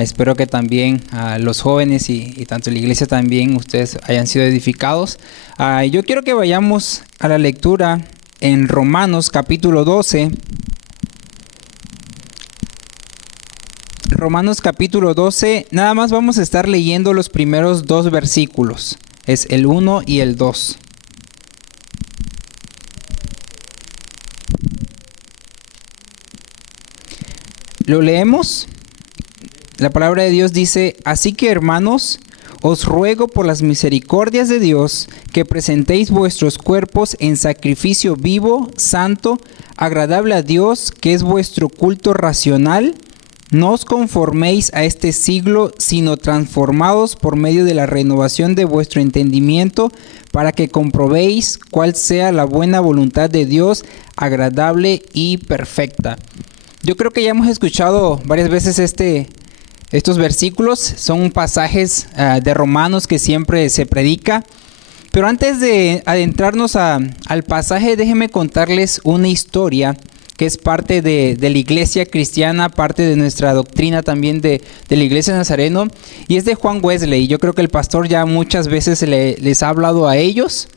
Espero que también los jóvenes y tanto la iglesia también ustedes hayan sido edificados. Yo quiero que vayamos a la lectura en Romanos capítulo 12. Romanos capítulo 12, nada más vamos a estar leyendo los primeros 2 versículos. Es el 1 y el 2. ¿Lo leemos? La palabra de Dios dice: así que, hermanos, os ruego por las misericordias de Dios que presentéis vuestros cuerpos en sacrificio vivo, santo, agradable a Dios, que es vuestro culto racional. No os conforméis a este siglo, sino transformados por medio de la renovación de vuestro entendimiento, para que comprobéis cuál sea la buena voluntad de Dios, agradable y perfecta. Yo creo que ya hemos escuchado varias veces estos versículos. Son pasajes de Romanos que siempre se predica. Pero antes de adentrarnos al pasaje, déjenme contarles una historia que es parte de la iglesia cristiana, parte de nuestra doctrina también de la iglesia Nazareno, y es de Juan Wesley. Yo creo que el pastor ya muchas veces les ha hablado de ellos,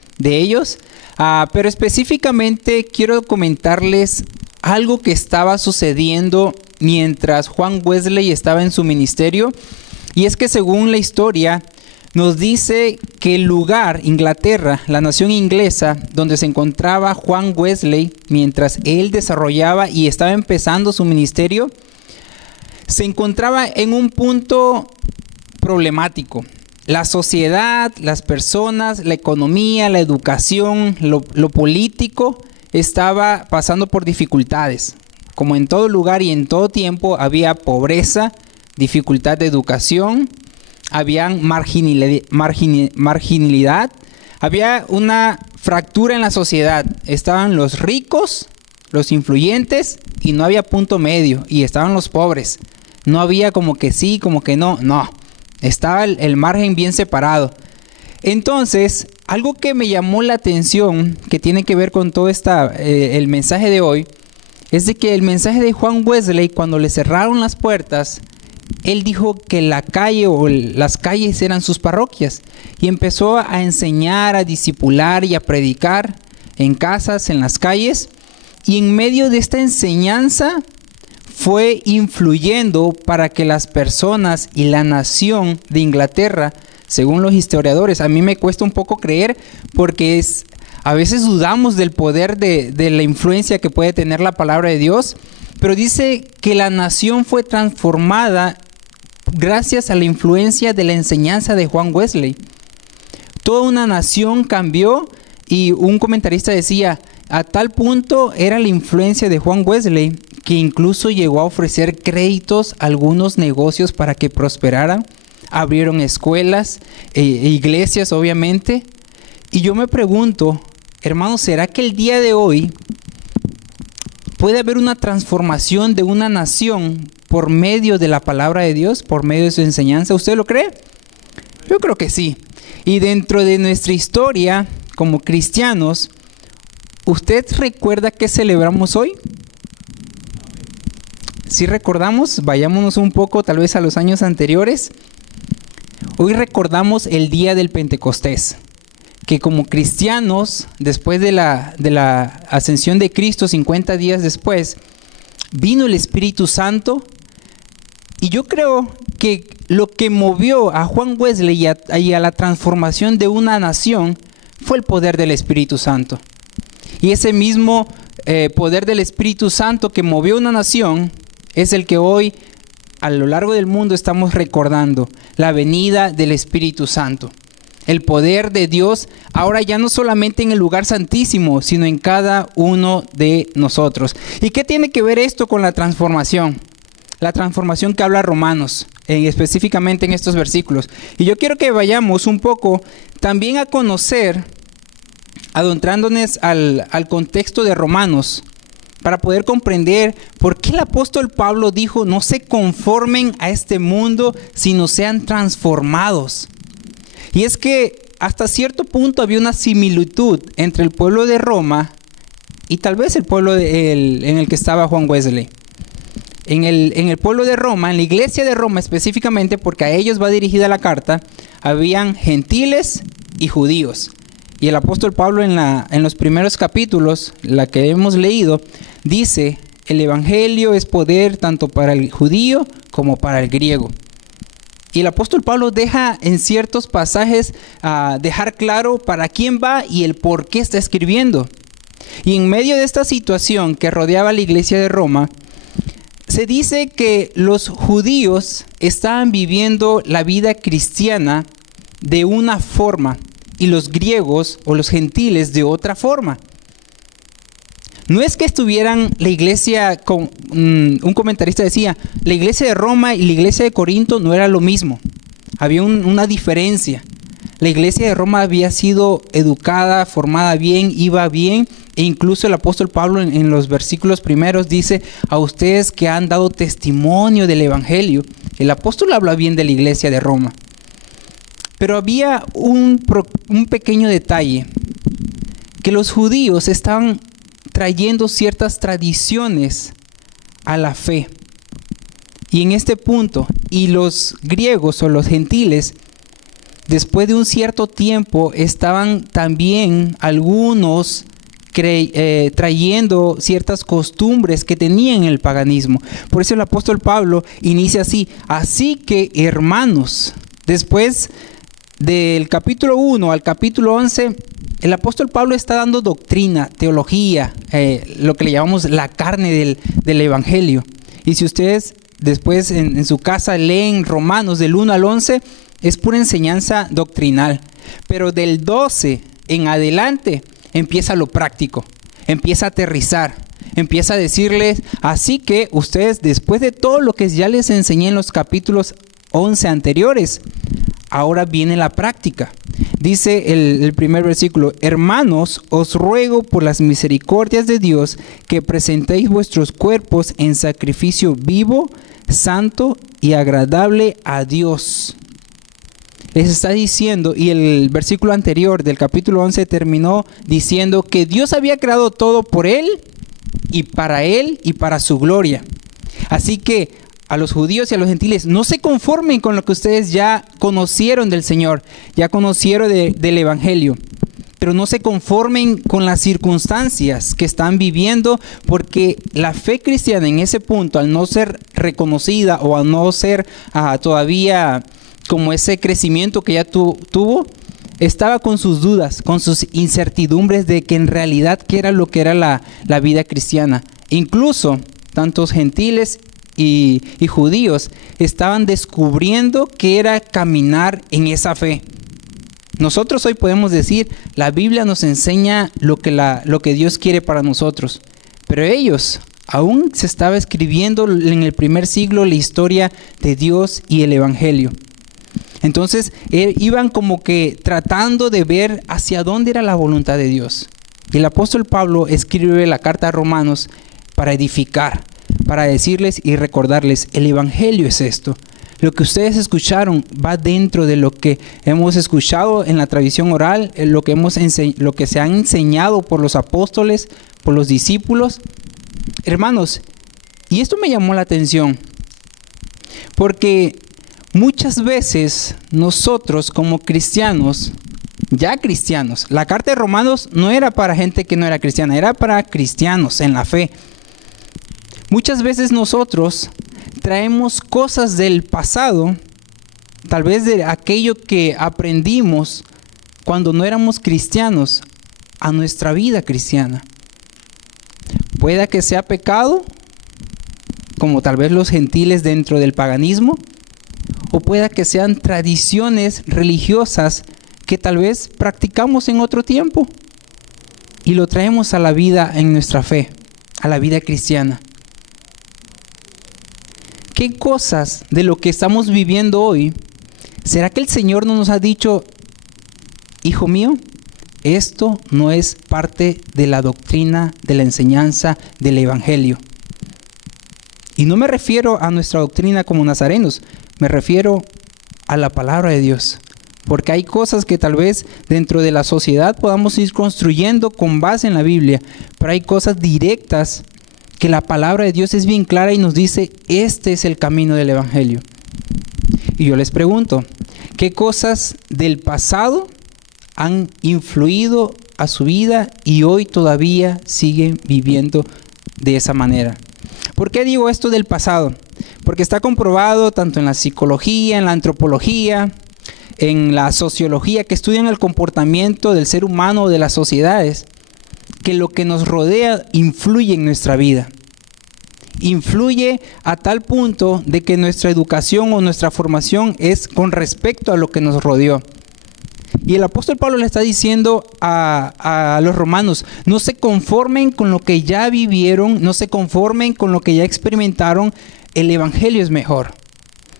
pero específicamente quiero comentarles algo que estaba sucediendo mientras Juan Wesley estaba en su ministerio, y es que según la historia nos dice que el lugar, Inglaterra, la nación inglesa, donde se encontraba Juan Wesley mientras él desarrollaba y estaba empezando su ministerio, se encontraba en un punto problemático. La sociedad, las personas, la economía, la educación, lo político estaba pasando por dificultades. Como en todo lugar y en todo tiempo, había pobreza, dificultad de educación, había marginalidad, había una fractura en la sociedad. Estaban los ricos, los influyentes, y no había punto medio, y estaban los pobres. No había como que sí, como que no, estaba el margen bien separado. Entonces, algo que me llamó la atención, que tiene que ver con todo el mensaje de hoy, es de que el mensaje de Juan Wesley, cuando le cerraron las puertas, él dijo que la calle o las calles eran sus parroquias, y empezó a enseñar, a discipular y a predicar en casas, en las calles, y en medio de esta enseñanza fue influyendo para que las personas y la nación de Inglaterra, según los historiadores, a mí me cuesta un poco creer, porque a veces dudamos del poder de la influencia que puede tener la palabra de Dios, pero dice que la nación fue transformada gracias a la influencia de la enseñanza de Juan Wesley. Toda una nación cambió, y un comentarista decía, a tal punto era la influencia de Juan Wesley que incluso llegó a ofrecer créditos a algunos negocios para que prosperaran. Abrieron escuelas, iglesias obviamente. Y yo me pregunto, hermanos, ¿será que el día de hoy puede haber una transformación de una nación por medio de la palabra de Dios, por medio de su enseñanza? ¿Usted lo cree? Yo creo que sí. Y dentro de nuestra historia como cristianos, ¿usted recuerda qué celebramos hoy? Si recordamos, vayámonos un poco tal vez a los años anteriores. Hoy recordamos el día del Pentecostés, que como cristianos, después de la ascensión de Cristo, 50 días después, vino el Espíritu Santo. Y yo creo que lo que movió a Juan Wesley y a la transformación de una nación fue el poder del Espíritu Santo. Y ese mismo poder del Espíritu Santo que movió una nación es el que hoy a lo largo del mundo estamos recordando, la venida del Espíritu Santo. El poder de Dios ahora ya no solamente en el lugar santísimo, sino en cada uno de nosotros. ¿Y qué tiene que ver esto con la transformación? La transformación que habla Romanos, específicamente en estos versículos. Y yo quiero que vayamos un poco también a conocer, adentrándonos al contexto de Romanos, para poder comprender por qué el apóstol Pablo dijo: no se conformen a este mundo, sino sean transformados. Y es que hasta cierto punto había una similitud entre el pueblo de Roma y tal vez el pueblo en el que estaba Juan Wesley. en el pueblo de Roma, en la iglesia de Roma específicamente, porque a ellos va dirigida la carta, habían gentiles y judíos. Y el apóstol Pablo en los primeros capítulos, la que hemos leído, dice: el evangelio es poder tanto para el judío como para el griego. Y el apóstol Pablo deja en ciertos pasajes dejar claro para quién va y el por qué está escribiendo. Y en medio de esta situación que rodeaba la iglesia de Roma, se dice que los judíos estaban viviendo la vida cristiana de una forma y los griegos o los gentiles de otra forma. No es que estuvieran la iglesia, un comentarista decía, la iglesia de Roma y la iglesia de Corinto no era lo mismo. Había una diferencia. La iglesia de Roma había sido educada, formada bien, iba bien. E incluso el apóstol Pablo en los versículos primeros dice: a ustedes que han dado testimonio del evangelio. El apóstol habla bien de la iglesia de Roma. Pero había un pequeño detalle, que los judíos estaban trayendo ciertas tradiciones a la fe. Y en este punto, y los griegos o los gentiles, después de un cierto tiempo, estaban también algunos trayendo ciertas costumbres que tenían en el paganismo. Por eso el apóstol Pablo inicia así: así que, hermanos, después del capítulo 1 al capítulo 11, el apóstol Pablo está dando doctrina, teología, lo que le llamamos la carne del evangelio. Y si ustedes después en su casa leen Romanos del 1 al 11, es pura enseñanza doctrinal. Pero del 12 en adelante empieza lo práctico, empieza a aterrizar, empieza a decirles: así que ustedes, después de todo lo que ya les enseñé en los capítulos 11 anteriores, ahora viene la práctica. Dice el primer versículo: hermanos, os ruego por las misericordias de Dios que presentéis vuestros cuerpos en sacrificio vivo, santo y agradable a Dios. Les está diciendo, y el versículo anterior del capítulo 11 terminó diciendo que Dios había creado todo por Él y para su gloria. Así que a los judíos y a los gentiles, no se conformen con lo que ustedes ya conocieron del Señor, ya conocieron del Evangelio, pero no se conformen con las circunstancias que están viviendo, porque la fe cristiana en ese punto, al no ser reconocida o al no ser todavía como ese crecimiento que ya tuvo, estaba con sus dudas, con sus incertidumbres de que en realidad qué era lo que era la vida cristiana. Incluso tantos gentiles y judíos estaban descubriendo qué era caminar en esa fe. Nosotros hoy podemos decir, la Biblia nos enseña lo que Dios quiere para nosotros, pero ellos aún se estaba escribiendo en el primer siglo la historia de Dios y el Evangelio. Entonces iban como que tratando de ver hacia dónde era la voluntad de Dios. Y el apóstol Pablo escribe la carta a Romanos para edificar, para decirles y recordarles: el Evangelio es esto. Lo que ustedes escucharon va dentro de lo que hemos escuchado en la tradición oral, lo que se han enseñado por los apóstoles, por los discípulos. Hermanos, y esto me llamó la atención, porque muchas veces nosotros como cristianos, ya cristianos, la carta de Romanos no era para gente que no era cristiana, era para cristianos en la fe. Muchas veces nosotros traemos cosas del pasado, tal vez de aquello que aprendimos cuando no éramos cristianos, a nuestra vida cristiana. Pueda que sea pecado, como tal vez los gentiles dentro del paganismo, o pueda que sean tradiciones religiosas que tal vez practicamos en otro tiempo y lo traemos a la vida en nuestra fe, a la vida cristiana. ¿Qué cosas de lo que estamos viviendo hoy, será que el Señor no nos ha dicho: hijo mío, esto no es parte de la doctrina, de la enseñanza del Evangelio? Y no me refiero a nuestra doctrina como nazarenos, me refiero a la palabra de Dios. Porque hay cosas que tal vez dentro de la sociedad podamos ir construyendo con base en la Biblia, pero hay cosas directas que la palabra de Dios es bien clara y nos dice, este es el camino del Evangelio. Y yo les pregunto, ¿qué cosas del pasado han influido a su vida y hoy todavía siguen viviendo de esa manera? ¿Por qué digo esto del pasado? Porque está comprobado tanto en la psicología, en la antropología, en la sociología, que estudian el comportamiento del ser humano o de las sociedades, que lo que nos rodea influye en nuestra vida. Influye a tal punto de que nuestra educación o nuestra formación es con respecto a lo que nos rodeó. Y el apóstol Pablo le está diciendo a los romanos, no se conformen con lo que ya vivieron, no se conformen con lo que ya experimentaron, el evangelio es mejor.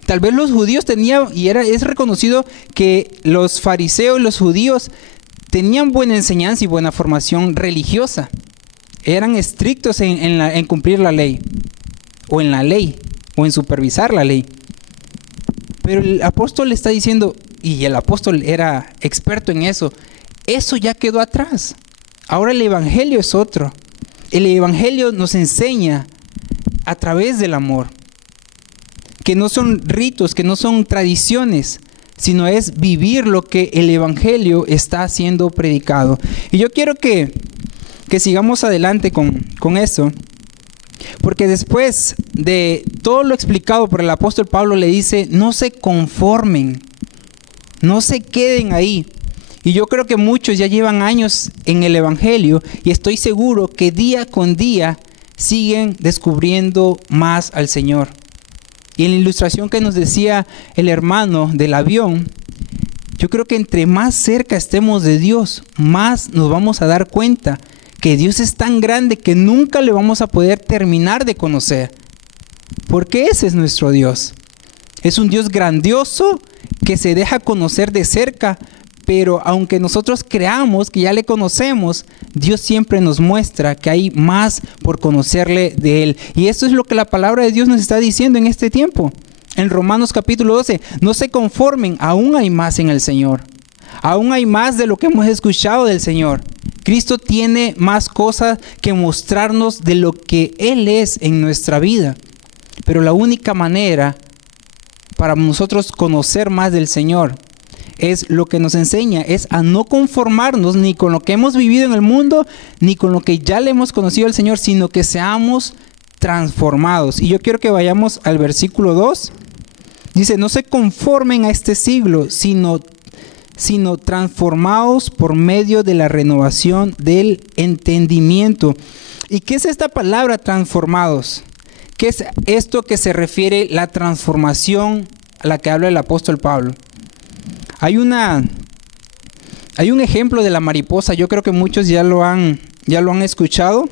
Tal vez los judíos tenían, es reconocido que los fariseos y los judíos tenían buena enseñanza y buena formación religiosa. Eran estrictos en cumplir la ley, o en supervisar la ley. Pero el apóstol le está diciendo, y el apóstol era experto en eso ya quedó atrás. Ahora el evangelio es otro. El evangelio nos enseña a través del amor, que no son ritos, que no son tradiciones, sino es vivir lo que el evangelio está siendo predicado. Y yo quiero que sigamos adelante con esto, porque después de todo lo explicado por el apóstol Pablo le dice, no se conformen, no se queden ahí. Y yo creo que muchos ya llevan años en el evangelio y estoy seguro que día con día siguen descubriendo más al Señor. Y en la ilustración que nos decía el hermano del avión, yo creo que entre más cerca estemos de Dios, más nos vamos a dar cuenta que Dios es tan grande que nunca le vamos a poder terminar de conocer. Porque ese es nuestro Dios. Es un Dios grandioso que se deja conocer de cerca, pero aunque nosotros creamos que ya le conocemos, Dios siempre nos muestra que hay más por conocerle de Él. Y esto es lo que la palabra de Dios nos está diciendo en este tiempo. En Romanos capítulo 12, no se conformen, aún hay más en el Señor. Aún hay más de lo que hemos escuchado del Señor. Cristo tiene más cosas que mostrarnos de lo que Él es en nuestra vida. Pero la única manera para nosotros conocer más del Señor es lo que nos enseña, es a no conformarnos ni con lo que hemos vivido en el mundo, ni con lo que ya le hemos conocido al Señor, sino que seamos transformados. Y yo quiero que vayamos al versículo 2. Dice, no se conformen a este siglo, sino transformados por medio de la renovación del entendimiento. ¿Y qué es esta palabra transformados? ¿Qué es esto que se refiere la transformación a la que habla el apóstol Pablo? Hay un ejemplo de la mariposa, yo creo que muchos ya lo han escuchado,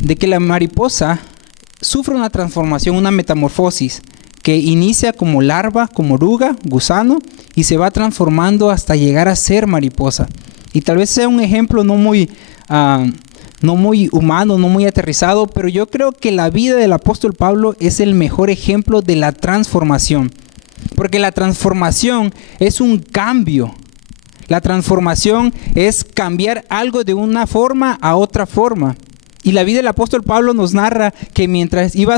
de que la mariposa sufre una transformación, una metamorfosis, que inicia como larva, como oruga, gusano, y se va transformando hasta llegar a ser mariposa. Y tal vez sea un ejemplo no muy humano, no muy aterrizado, pero yo creo que la vida del apóstol Pablo es el mejor ejemplo de la transformación. Porque la transformación es un cambio. La transformación es cambiar algo de una forma a otra forma. Y la vida del apóstol Pablo nos narra que mientras iba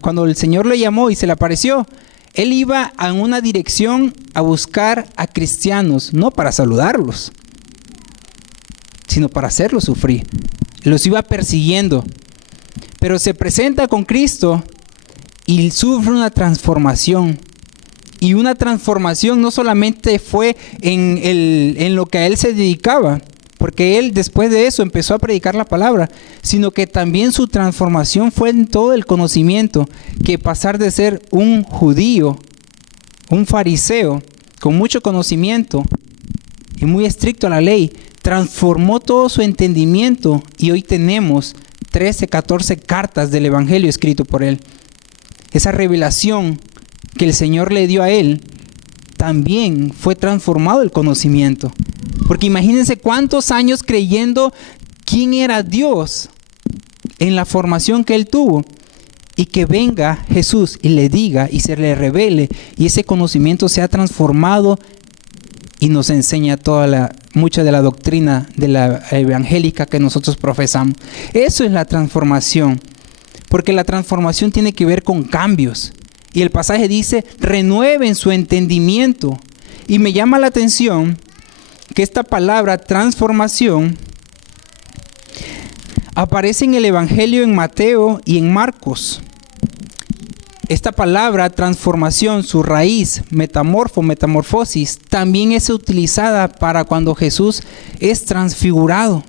cuando el Señor le llamó y se le apareció, él iba en una dirección a buscar a cristianos, no para saludarlos, sino para hacerlos sufrir. Los iba persiguiendo. Pero se presenta con Cristo y sufre una transformación. Y una transformación no solamente fue en lo que a él se dedicaba, porque él después de eso empezó a predicar la palabra, sino que también su transformación fue en todo el conocimiento, que pasar de ser un judío, un fariseo, con mucho conocimiento y muy estricto a la ley, transformó todo su entendimiento y hoy tenemos 13, 14 cartas del Evangelio escrito por él. Esa revelación que el Señor le dio a él, también fue transformado el conocimiento. Porque imagínense cuántos años creyendo quién era Dios en la formación que él tuvo. Y que venga Jesús y le diga y se le revele y ese conocimiento sea transformado y nos enseña toda mucha de la doctrina de la evangélica que nosotros profesamos. Eso es la transformación, porque la transformación tiene que ver con cambios. Y el pasaje dice, renueven su entendimiento. Y me llama la atención que esta palabra transformación aparece en el Evangelio en Mateo y en Marcos. Esta palabra transformación, su raíz, metamorfosis, también es utilizada para cuando Jesús es transfigurado.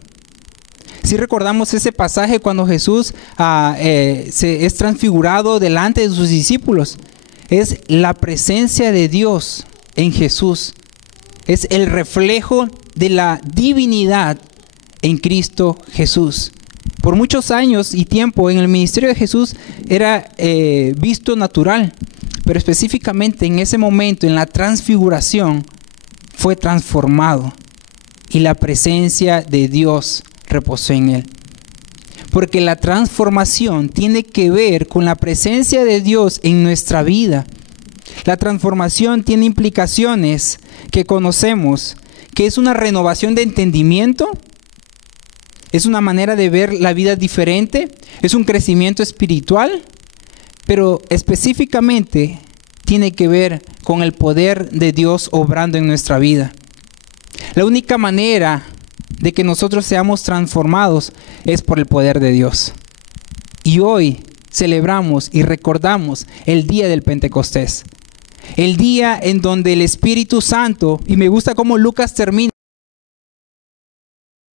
Si recordamos ese pasaje cuando Jesús es transfigurado delante de sus discípulos, es la presencia de Dios en Jesús. Es el reflejo de la divinidad en Cristo Jesús. Por muchos años y tiempo en el ministerio de Jesús era visto natural, pero específicamente en ese momento, en la transfiguración, fue transformado y la presencia de Dios reposó en él. Porque la transformación tiene que ver con la presencia de Dios en nuestra vida. La transformación tiene implicaciones que conocemos, que es una renovación de entendimiento, es una manera de ver la vida diferente, es un crecimiento espiritual, pero específicamente tiene que ver con el poder de Dios obrando en nuestra vida. La única manera de que nosotros seamos transformados es por el poder de Dios. Y hoy celebramos y recordamos el día del Pentecostés. El día en donde el Espíritu Santo, y me gusta cómo Lucas termina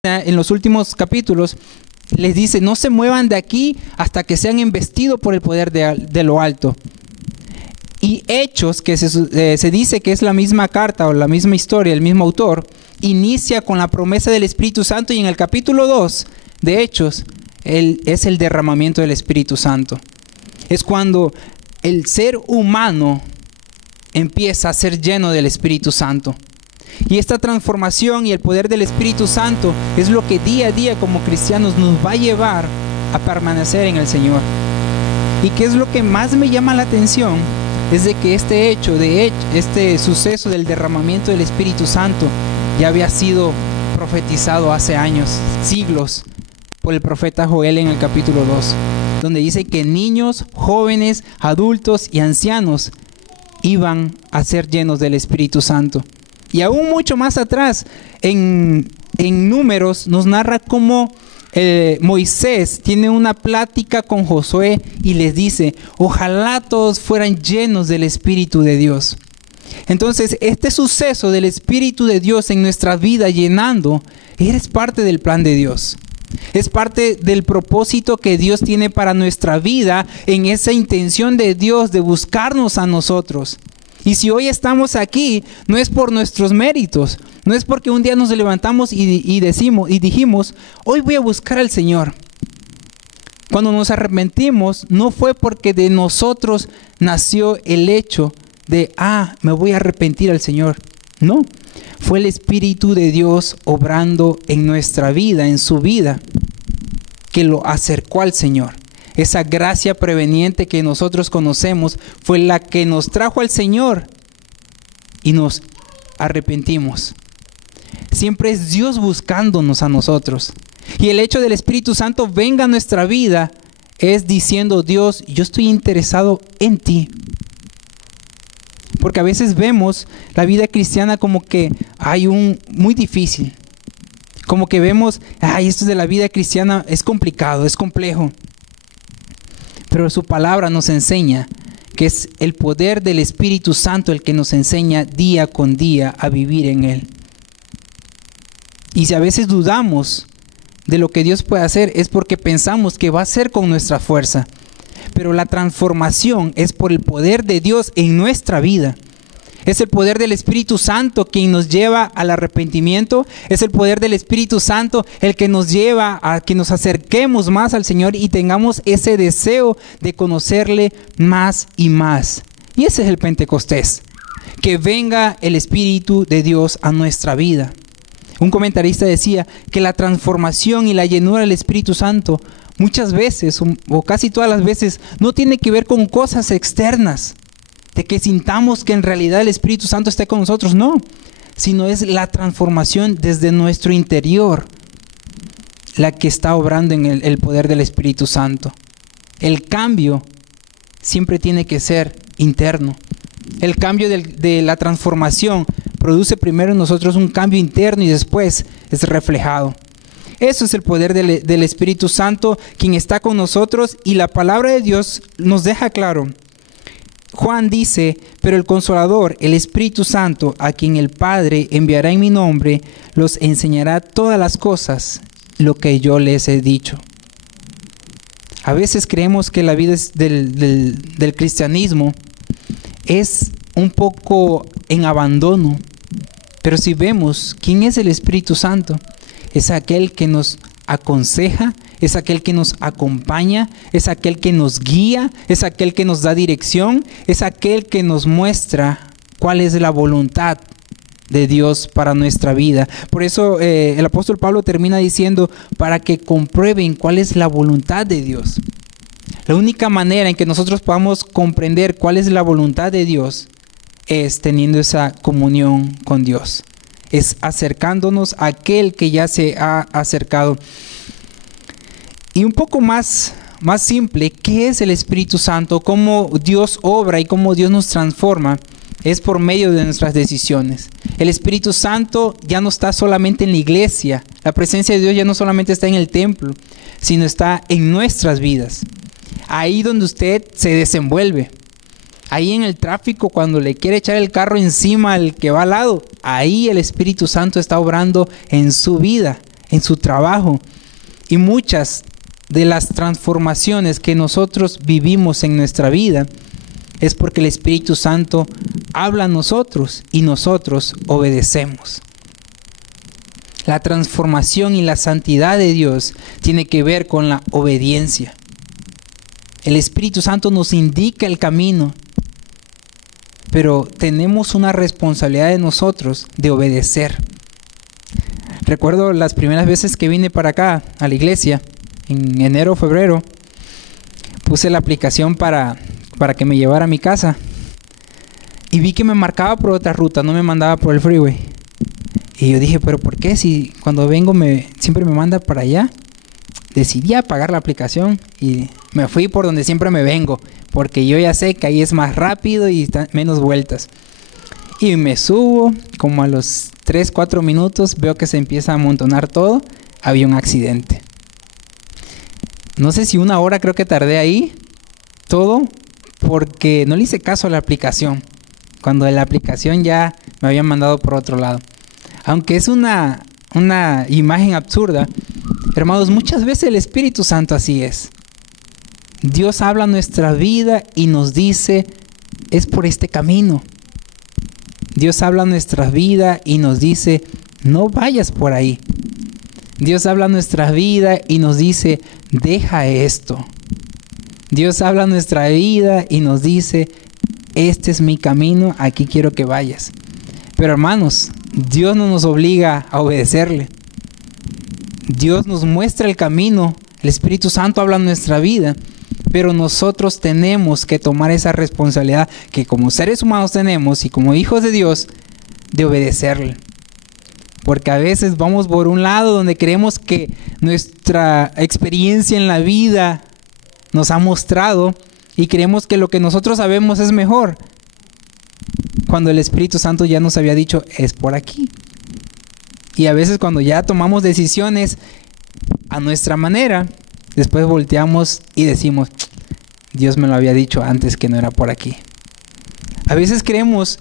en los últimos capítulos, les dice, no se muevan de aquí hasta que sean investidos por el poder de lo alto. Y Hechos, que se dice que es la misma carta o la misma historia, el mismo autor, inicia con la promesa del Espíritu Santo, y en el capítulo 2 de Hechos es el derramamiento del Espíritu Santo. Es cuando el ser humano empieza a ser lleno del Espíritu Santo. Y esta transformación y el poder del Espíritu Santo es lo que día a día como cristianos nos va a llevar a permanecer en el Señor. ¿Y qué es lo que más me llama la atención? Es de que este suceso del derramamiento del Espíritu Santo ya había sido profetizado hace años, siglos, por el profeta Joel en el capítulo 2, donde dice que niños, jóvenes, adultos y ancianos iban a ser llenos del Espíritu Santo. Y aún mucho más atrás, en Números, nos narra cómo Moisés tiene una plática con Josué y les dice, ojalá todos fueran llenos del Espíritu de Dios. Entonces, este suceso del Espíritu de Dios en nuestra vida llenando, eres parte del plan de Dios. Es parte del propósito que Dios tiene para nuestra vida, en esa intención de Dios de buscarnos a nosotros. Y si hoy estamos aquí, no es por nuestros méritos, no es porque un día nos levantamos y dijimos, hoy voy a buscar al Señor. Cuando nos arrepentimos, no fue porque de nosotros nació el hecho de, me voy a arrepentir al Señor. No, fue el Espíritu de Dios obrando en nuestra vida, en su vida, que lo acercó al Señor. Esa gracia preveniente que nosotros conocemos fue la que nos trajo al Señor y nos arrepentimos. Siempre es Dios buscándonos a nosotros. Y el hecho del Espíritu Santo venga a nuestra vida es diciendo, Dios, yo estoy interesado en ti. Porque a veces vemos la vida cristiana como que hay muy difícil. Como que vemos, esto de la vida cristiana es complicado, es complejo. Pero su palabra nos enseña que es el poder del Espíritu Santo el que nos enseña día con día a vivir en Él. Y si a veces dudamos de lo que Dios puede hacer, es porque pensamos que va a ser con nuestra fuerza. Pero la transformación es por el poder de Dios en nuestra vida. Es el poder del Espíritu Santo quien nos lleva al arrepentimiento. Es el poder del Espíritu Santo el que nos lleva a que nos acerquemos más al Señor y tengamos ese deseo de conocerle más y más. Y ese es el Pentecostés. Que venga el Espíritu de Dios a nuestra vida. Un comentarista decía que la transformación y la llenura del Espíritu Santo muchas veces, o casi todas las veces, no tiene que ver con cosas externas. De que sintamos que en realidad el Espíritu Santo esté con nosotros, no. sino es la transformación desde nuestro interior la que está obrando en el poder del Espíritu Santo. El cambio siempre tiene que ser interno. El cambio de la transformación produce primero en nosotros un cambio interno y después es reflejado. Eso es el poder del Espíritu Santo, quien está con nosotros, y la palabra de Dios nos deja claro. Juan dice: pero el Consolador, el Espíritu Santo, a quien el Padre enviará en mi nombre, los enseñará todas las cosas, lo que yo les he dicho. A veces creemos que la vida del cristianismo es un poco en abandono, pero si vemos quién es el Espíritu Santo, es aquel que nos aconseja, es aquel que nos acompaña, es aquel que nos guía, es aquel que nos da dirección, es aquel que nos muestra cuál es la voluntad de Dios para nuestra vida. Por eso el apóstol Pablo termina diciendo: para que comprueben cuál es la voluntad de Dios. La única manera en que nosotros podamos comprender cuál es la voluntad de Dios es teniendo esa comunión con Dios. Es acercándonos a aquel que ya se ha acercado. Y un poco más simple, ¿qué es el Espíritu Santo? ¿Cómo Dios obra y cómo Dios nos transforma? Es por medio de nuestras decisiones. El Espíritu Santo ya no está solamente en la iglesia. La presencia de Dios ya no solamente está en el templo, sino está en nuestras vidas. Ahí donde usted se desenvuelve. Ahí en el tráfico, cuando le quiere echar el carro encima al que va al lado, ahí el Espíritu Santo está obrando en su vida, en su trabajo. Y muchas de las transformaciones que nosotros vivimos en nuestra vida es porque el Espíritu Santo habla a nosotros y nosotros obedecemos. La transformación y la santidad de Dios tiene que ver con la obediencia. El Espíritu Santo nos indica el camino, pero tenemos una responsabilidad de nosotros de obedecer. Recuerdo las primeras veces que vine para acá, a la iglesia, en enero o febrero, puse la aplicación para que me llevara a mi casa. Y vi que me marcaba por otra ruta, no me mandaba por el freeway. Y yo dije: ¿pero por qué? Si cuando vengo siempre me manda para allá. Decidí apagar la aplicación y me fui por donde siempre me vengo, porque yo ya sé que ahí es más rápido y menos vueltas. Y me subo, como a los 3-4 minutos veo que se empieza a amontonar todo. Había un accidente. No sé si 1 hora creo que tardé ahí, todo, porque no le hice caso a la aplicación, cuando la aplicación ya me había mandado por otro lado. Aunque es una imagen absurda, hermanos, muchas veces el Espíritu Santo así es. Dios habla a nuestra vida y nos dice: es por este camino. Dios habla a nuestra vida y nos dice: no vayas por ahí. Dios habla a nuestra vida y nos dice: deja esto. Dios habla a nuestra vida y nos dice: este es mi camino, aquí quiero que vayas. Pero hermanos, Dios no nos obliga a obedecerle. Dios nos muestra el camino, el Espíritu Santo habla en nuestra vida, pero nosotros tenemos que tomar esa responsabilidad que como seres humanos tenemos y como hijos de Dios, de obedecerle. Porque a veces vamos por un lado donde creemos que nuestra experiencia en la vida nos ha mostrado y creemos que lo que nosotros sabemos es mejor, cuando el Espíritu Santo ya nos había dicho: es por aquí. Y a veces cuando ya tomamos decisiones a nuestra manera, después volteamos y decimos: Dios me lo había dicho antes que no era por aquí. A veces creemos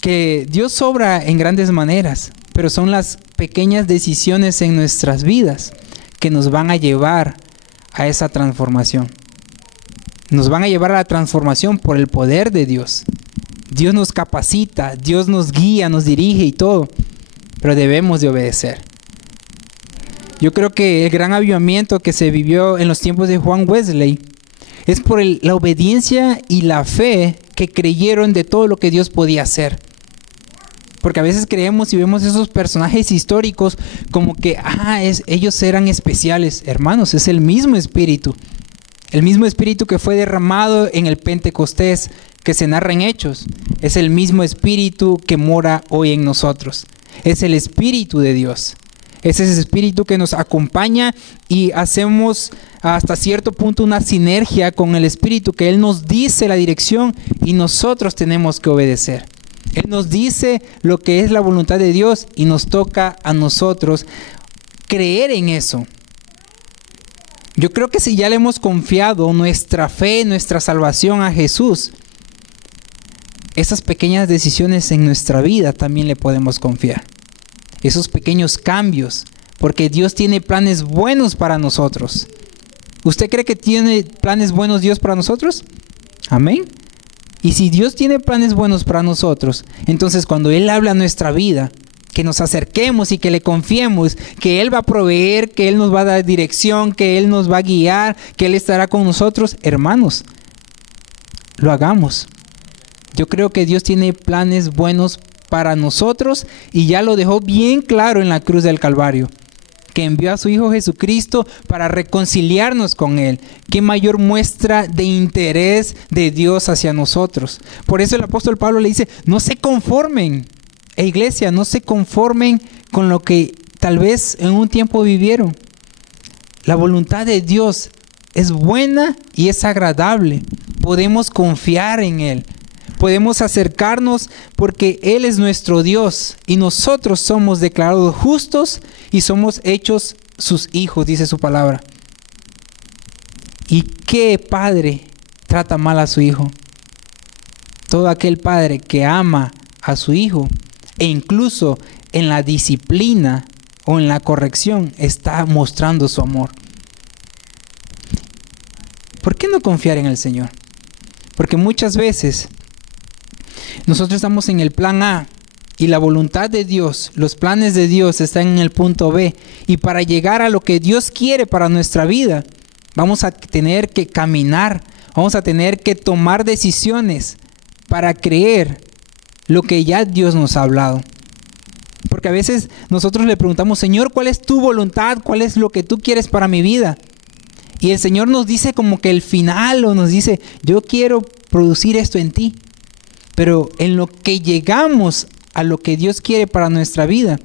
que Dios obra en grandes maneras, pero son las pequeñas decisiones en nuestras vidas que nos van a llevar a esa transformación. Nos van a llevar a la transformación por el poder de Dios. Dios nos capacita, Dios nos guía, nos dirige y todo, pero debemos de obedecer. Yo creo que el gran avivamiento que se vivió en los tiempos de Juan Wesley es por la obediencia y la fe que creyeron de todo lo que Dios podía hacer. Porque a veces creemos y vemos esos personajes históricos como que ellos eran especiales. Hermanos, es el mismo Espíritu. El mismo Espíritu que fue derramado en el Pentecostés que se narra en Hechos es el mismo Espíritu que mora hoy en nosotros. Es el Espíritu de Dios. Es ese Espíritu que nos acompaña y hacemos hasta cierto punto una sinergia con el Espíritu, que Él nos dice la dirección y nosotros tenemos que obedecer. Él nos dice lo que es la voluntad de Dios y nos toca a nosotros creer en eso. Yo creo que si ya le hemos confiado nuestra fe, nuestra salvación a Jesús, esas pequeñas decisiones en nuestra vida también le podemos confiar. Esos pequeños cambios, porque Dios tiene planes buenos para nosotros. ¿Usted cree que tiene planes buenos Dios para nosotros? Amén. Y si Dios tiene planes buenos para nosotros, entonces cuando Él habla a nuestra vida, que nos acerquemos y que le confiemos, que Él va a proveer, que Él nos va a dar dirección, que Él nos va a guiar, que Él estará con nosotros, hermanos, lo hagamos. Yo creo que Dios tiene planes buenos para nosotros y ya lo dejó bien claro en la cruz del Calvario, que envió a su Hijo Jesucristo para reconciliarnos con Él. ¿Qué mayor muestra de interés de Dios hacia nosotros? Por eso el apóstol Pablo le dice, no se conformen, iglesia, no se conformen con lo que tal vez en un tiempo vivieron. La voluntad de Dios es buena y es agradable. Podemos confiar en Él. Podemos acercarnos porque Él es nuestro Dios y nosotros somos declarados justos y somos hechos sus hijos, dice su palabra. ¿Y qué padre trata mal a su hijo? Todo aquel padre que ama a su hijo e incluso en la disciplina o en la corrección está mostrando su amor. ¿Por qué no confiar en el Señor? Porque muchas veces nosotros estamos en el plan A y la voluntad de Dios, los planes de Dios están en el punto B. Y para llegar a lo que Dios quiere para nuestra vida, vamos a tener que caminar, vamos a tener que tomar decisiones para creer lo que ya Dios nos ha hablado. Porque a veces nosotros le preguntamos, Señor, ¿cuál es tu voluntad? ¿Cuál es lo que tú quieres para mi vida? Y el Señor nos dice como que el final, o nos dice, yo quiero producir esto en ti. Pero en lo que llegamos a lo que Dios quiere para nuestra vida,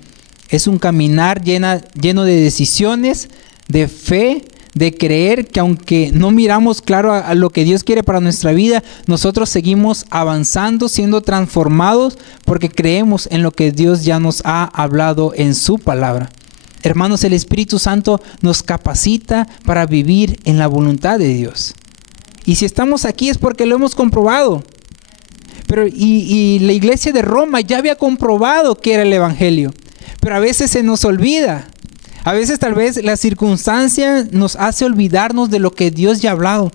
es un caminar lleno de decisiones, de fe, de creer que aunque no miramos claro a lo que Dios quiere para nuestra vida, nosotros seguimos avanzando, siendo transformados, porque creemos en lo que Dios ya nos ha hablado en su palabra. Hermanos, el Espíritu Santo nos capacita para vivir en la voluntad de Dios. Y si estamos aquí es porque lo hemos comprobado. Pero y la iglesia de Roma ya había comprobado que era el Evangelio. Pero a veces se nos olvida. A veces tal vez la circunstancia nos hace olvidarnos de lo que Dios ya ha hablado.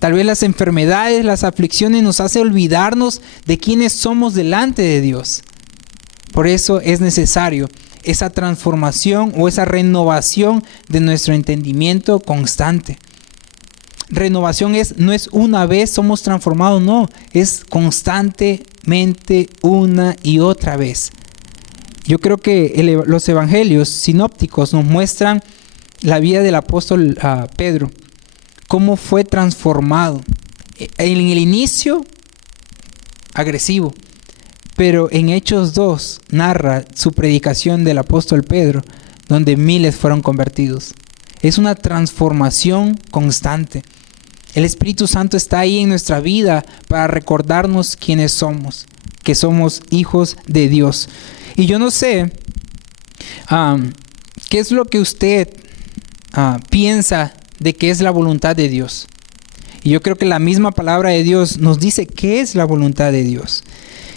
Tal vez las enfermedades, las aflicciones nos hace olvidarnos de quiénes somos delante de Dios. Por eso es necesario esa transformación o esa renovación de nuestro entendimiento constante. Renovación no es una vez somos transformados, no, es constantemente una y otra vez. Yo creo que los evangelios sinópticos nos muestran la vida del apóstol Pedro, cómo fue transformado. En el inicio, agresivo, pero en Hechos 2 narra su predicación del apóstol Pedro, donde miles fueron convertidos. Es una transformación constante. El Espíritu Santo está ahí en nuestra vida para recordarnos quiénes somos, que somos hijos de Dios. Y yo no sé qué es lo que usted piensa de que es la voluntad de Dios. Y yo creo que la misma palabra de Dios nos dice qué es la voluntad de Dios.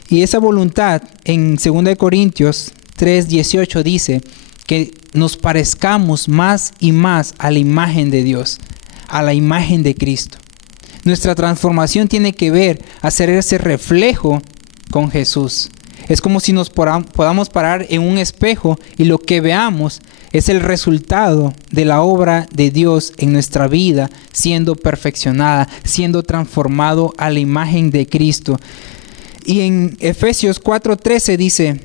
Y esa voluntad en 2 Corintios 3:18 dice que nos parezcamos más y más a la imagen de Dios, a la imagen de Cristo. Nuestra transformación tiene que ver hacer ese reflejo con Jesús. Es como si nos podamos parar en un espejo y lo que veamos es el resultado de la obra de Dios en nuestra vida, siendo perfeccionada, siendo transformado a la imagen de Cristo. Y en Efesios 4:13 dice,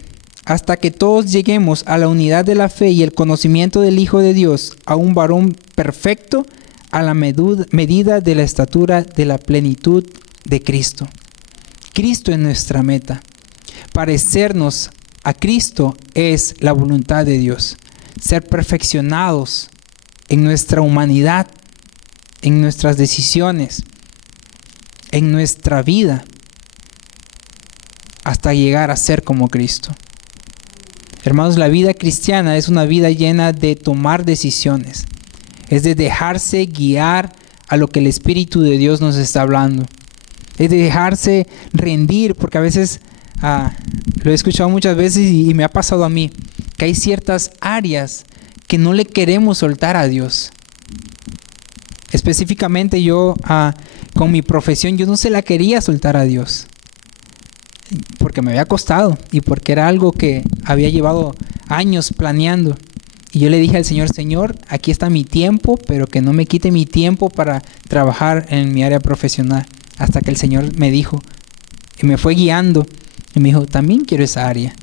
hasta que todos lleguemos a la unidad de la fe y el conocimiento del Hijo de Dios, a un varón perfecto, a la medida de la estatura de la plenitud de Cristo. Cristo es nuestra meta. Parecernos a Cristo es la voluntad de Dios. Ser perfeccionados en nuestra humanidad, en nuestras decisiones, en nuestra vida, hasta llegar a ser como Cristo. Hermanos, la vida cristiana es una vida llena de tomar decisiones. Es de dejarse guiar a lo que el Espíritu de Dios nos está hablando. Es de dejarse rendir, porque a veces, lo he escuchado muchas veces y me ha pasado a mí, que hay ciertas áreas que no le queremos soltar a Dios. Específicamente yo, con mi profesión, yo no se la quería soltar a Dios. Porque me había costado y porque era algo que había llevado años planeando. Y yo le dije al Señor, Señor, aquí está mi tiempo, pero que no me quite mi tiempo para trabajar en mi área profesional. Hasta que el Señor me dijo, y me fue guiando, y me dijo, también quiero esa área.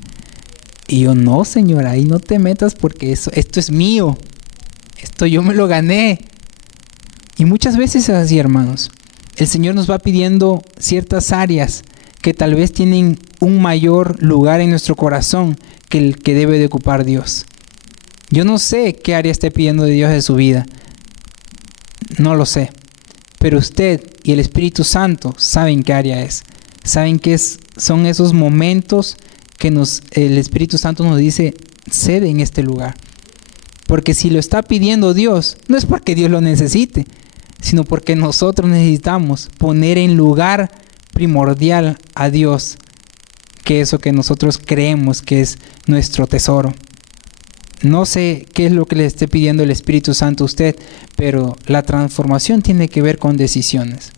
Y yo, no, Señor, ahí no te metas porque esto es mío. Esto yo me lo gané. Y muchas veces es así, hermanos. El Señor nos va pidiendo ciertas áreas que tal vez tienen un mayor lugar en nuestro corazón que el que debe de ocupar Dios. Yo no sé qué área esté pidiendo de Dios de su vida. No lo sé. Pero usted y el Espíritu Santo saben qué área es. Saben que son esos momentos que el Espíritu Santo nos dice, cede en este lugar. Porque si lo está pidiendo Dios, no es porque Dios lo necesite, sino porque nosotros necesitamos poner en lugar primordial a Dios, que eso que nosotros creemos que es nuestro tesoro. No sé qué es lo que le esté pidiendo el Espíritu Santo a usted, pero la transformación tiene que ver con decisiones.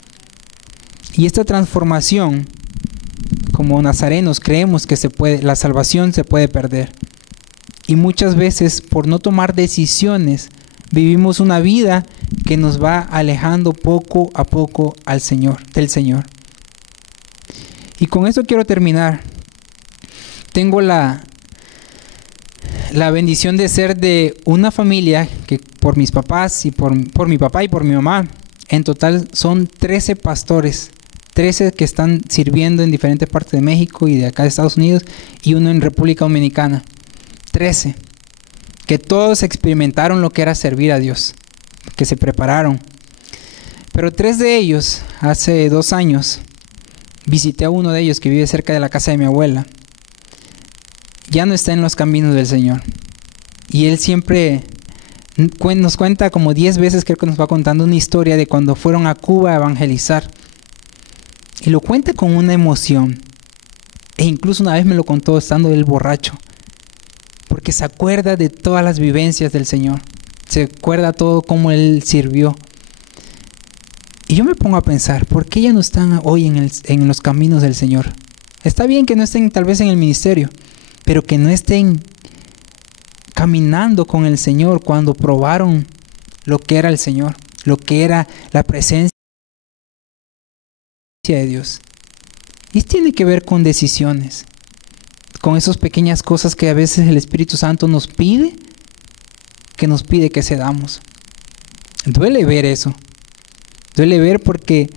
Y esta transformación, como nazarenos, creemos que la salvación se puede perder. Y muchas veces, por no tomar decisiones, vivimos una vida que nos va alejando poco a poco del Señor. Y con esto quiero terminar. Tengo la bendición de ser de una familia que por mis papás y por mi papá y por mi mamá, en total son 13 pastores, 13 que están sirviendo en diferentes partes de México y de acá de Estados Unidos, y uno en República Dominicana. 13, que todos experimentaron lo que era servir a Dios, que se prepararon. Pero 3 de ellos, hace 2 años, visité a uno de ellos que vive cerca de la casa de mi abuela. Ya no está en los caminos del Señor. Y él siempre nos cuenta como 10 veces, creo que nos va contando una historia de cuando fueron a Cuba a evangelizar. Y lo cuenta con una emoción. E incluso una vez me lo contó estando él borracho. Porque se acuerda de todas las vivencias del Señor. Se acuerda todo cómo él sirvió. Y yo me pongo a pensar, ¿por qué ya no están hoy en los caminos del Señor? Está bien que no estén tal vez en el ministerio, pero que no estén caminando con el Señor cuando probaron lo que era el Señor, lo que era la presencia de Dios. Y tiene que ver con decisiones, con esas pequeñas cosas que a veces el Espíritu Santo nos pide que cedamos. Duele ver eso. Duele ver porque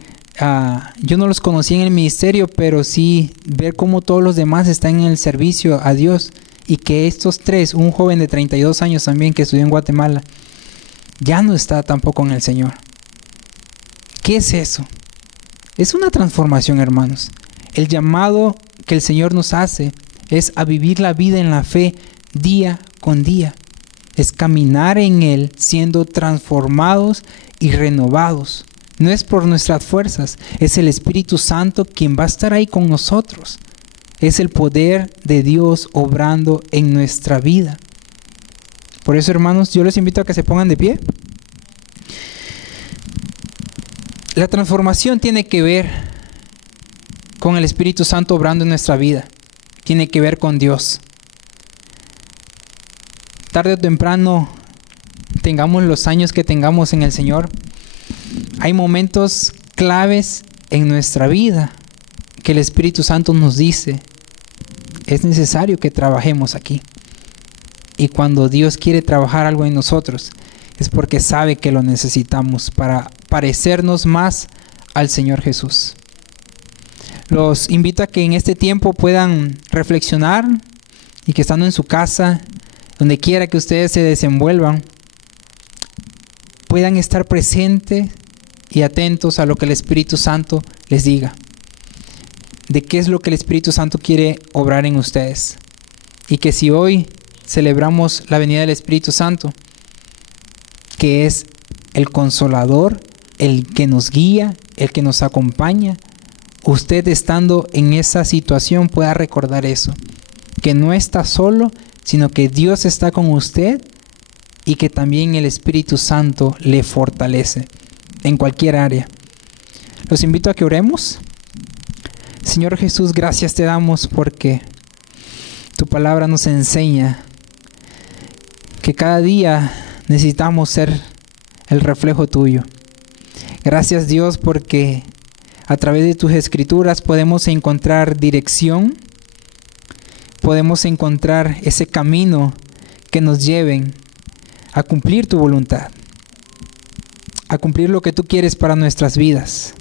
yo no los conocí en el ministerio, pero sí ver cómo todos los demás están en el servicio a Dios, y que estos 3, un joven de 32 años también que estudió en Guatemala, ya no está tampoco en el Señor. ¿Qué es eso? Es una transformación, hermanos. El llamado que el Señor nos hace es a vivir la vida en la fe día con día. Es caminar en Él siendo transformados y renovados. No es por nuestras fuerzas, es el Espíritu Santo quien va a estar ahí con nosotros. Es el poder de Dios obrando en nuestra vida. Por eso, hermanos, yo les invito a que se pongan de pie. La transformación tiene que ver con el Espíritu Santo obrando en nuestra vida. Tiene que ver con Dios. Tarde o temprano, tengamos los años que tengamos en el Señor, hay momentos claves en nuestra vida que el Espíritu Santo nos dice, es necesario que trabajemos aquí. Y cuando Dios quiere trabajar algo en nosotros, es porque sabe que lo necesitamos para parecernos más al Señor Jesús. Los invito a que en este tiempo puedan reflexionar y que estando en su casa, donde quiera que ustedes se desenvuelvan, puedan estar presentes y atentos a lo que el Espíritu Santo les diga. De qué es lo que el Espíritu Santo quiere obrar en ustedes. Y que si hoy celebramos la venida del Espíritu Santo, que es el Consolador, el que nos guía, el que nos acompaña, usted estando en esa situación pueda recordar eso. Que no está solo, sino que Dios está con usted y que también el Espíritu Santo le fortalece en cualquier área. Los invito a que oremos. Señor Jesús, gracias te damos porque tu palabra nos enseña que cada día necesitamos ser el reflejo tuyo. Gracias Dios porque a través de tus escrituras podemos encontrar dirección, podemos encontrar ese camino que nos lleven a cumplir tu voluntad, a cumplir lo que tú quieres para nuestras vidas.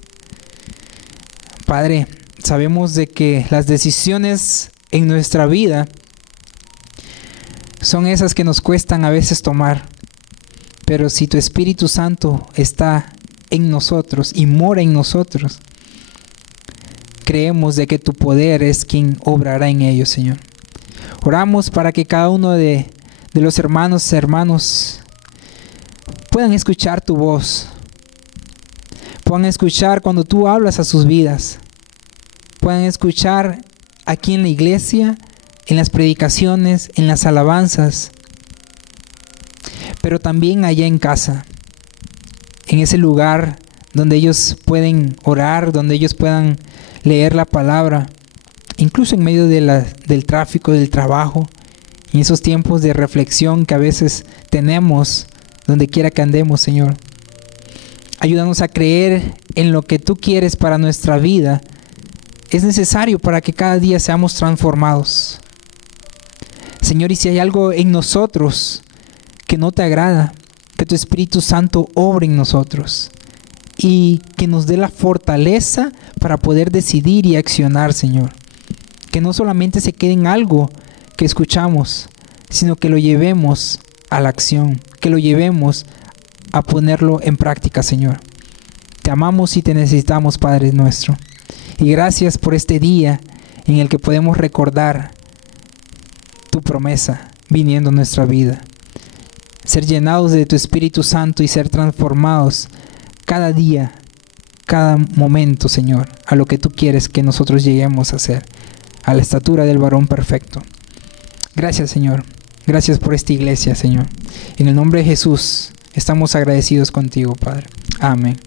Padre, sabemos de que las decisiones en nuestra vida son esas que nos cuestan a veces tomar, pero si tu Espíritu Santo está en nosotros y mora en nosotros, creemos de que tu poder es quien obrará en ellos, Señor. Oramos para que cada uno de los hermanos puedan escuchar tu voz, puedan escuchar cuando tú hablas a sus vidas, puedan escuchar aquí en la iglesia, en las predicaciones, en las alabanzas, pero también allá en casa, en ese lugar donde ellos pueden orar, donde ellos puedan leer la palabra, incluso en medio del tráfico, del trabajo, en esos tiempos de reflexión que a veces tenemos donde quiera que andemos, Señor. Ayúdanos a creer en lo que tú quieres para nuestra vida. Es necesario para que cada día seamos transformados. Señor, y si hay algo en nosotros que no te agrada, que tu Espíritu Santo obre en nosotros y que nos dé la fortaleza para poder decidir y accionar, Señor. Que no solamente se quede en algo que escuchamos, sino que lo llevemos a la acción, que lo llevemos a ponerlo en práctica, Señor. Te amamos y te necesitamos, Padre nuestro. Y gracias por este día en el que podemos recordar tu promesa viniendo a nuestra vida. Ser llenados de tu Espíritu Santo y ser transformados cada día, cada momento, Señor, a lo que tú quieres que nosotros lleguemos a ser, a la estatura del varón perfecto. Gracias, Señor. Gracias por esta iglesia, Señor. En el nombre de Jesús, estamos agradecidos contigo, Padre. Amén.